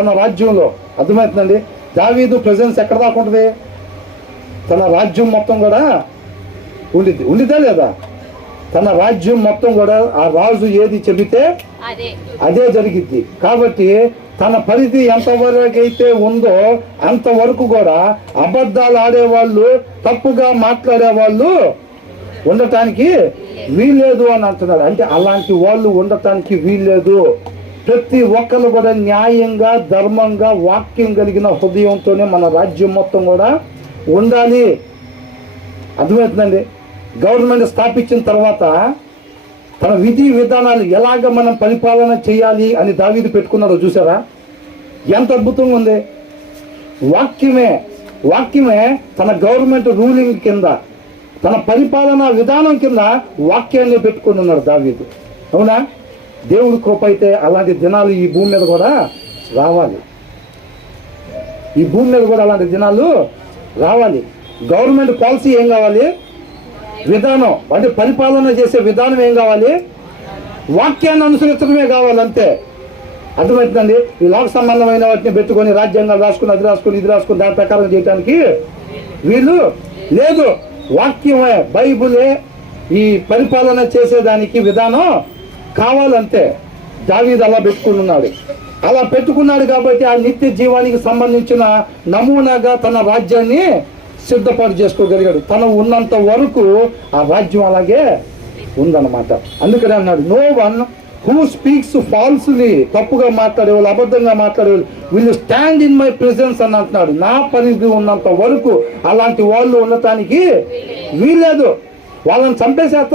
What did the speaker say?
తన రాజ్యంలో. అర్థమవుతుందండి? దావీదు ప్రెజెన్స్ ఎక్కడ దాకా ఉంటుంది? తన రాజ్యం మొత్తం కూడా ఉండిద్దా లేదా? తన రాజ్యం మొత్తం కూడా ఆ రాజు ఏది చెబితే అదే జరిగిద్ది. కాబట్టి తన పరిధి ఎంతవరకు అయితే ఉందో అంతవరకు కూడా అబద్ధాలు ఆడేవాళ్ళు, తప్పుగా మాట్లాడే వాళ్ళు ఉండటానికి వీల్లేదు అని అంటున్నారు. అంటే అలాంటి వాళ్ళు ఉండటానికి వీల్లేదు. ప్రతి ఒక్కరు కూడా న్యాయంగా, ధర్మంగా, వాక్యం కలిగిన హృదయంతోనే మన రాజ్యం మొత్తం కూడా ఉండాలి. అర్థమవుతుందండి? గవర్నమెంట్ స్థాపించిన తర్వాత తన విధి విధానాలు ఎలాగ మనం పరిపాలన చేయాలి అని దావీదు పెట్టుకున్నారో చూసారా? ఎంత అద్భుతంగా ఉంది. వాక్యమే తన గవర్నమెంట్ రూలింగ్ కింద, తన పరిపాలనా విధానం కింద వాక్యాన్ని పెట్టుకుని ఉన్నాడు దావీదు. అవునా? దేవుడి కృప అయితే అలాంటి దినాలు ఈ భూమి మీద కూడా రావాలి. ఈ భూమి మీద కూడా అలాంటి దినాలు రావాలి. గవర్నమెంట్ పాలసీ ఏం కావాలి? విధానం, అంటే పరిపాలన చేసే విధానం ఏం కావాలి? వాక్యాన్ని అనుసరించడమే కావాలి, అంతే. అర్థమవుతుందండి? ఈ లోక సంబంధమైన వాటిని పెట్టుకొని రాజ్యాంగాలు రాసుకుని, అది రాసుకుని, ఇది రాసుకుని దాని ప్రకారం చేయడానికి వీళ్ళు లేదు. వాక్యమే, బైబులే ఈ పరిపాలన చేసేదానికి విధానం కావాలంతే. దావీదు అలా పెట్టుకున్నాడు. అలా పెట్టుకున్నాడు కాబట్టి ఆ నిత్య జీవానికి సంబంధించిన నమూనాగా తన రాజ్యాన్ని సిద్ధపాటు చేసుకోగలిగాడు. తను ఉన్నంత వరకు ఆ రాజ్యం అలాగే ఉందన్నమాట. అందుకని అన్నాడు, no one who speaks falsely, తప్పుగా మాట్లాడేవాళ్ళు, అబద్ధంగా మాట్లాడేవాళ్ళు వీళ్ళు స్టాండ్ ఇన్ మై ప్రెసెన్స్ అని అంటున్నాడు. నా పరిధి ఉన్నంత వరకు అలాంటి వాళ్ళు ఉండటానికి వీల్లేదు. వాళ్ళని చంపేసేస్తాను.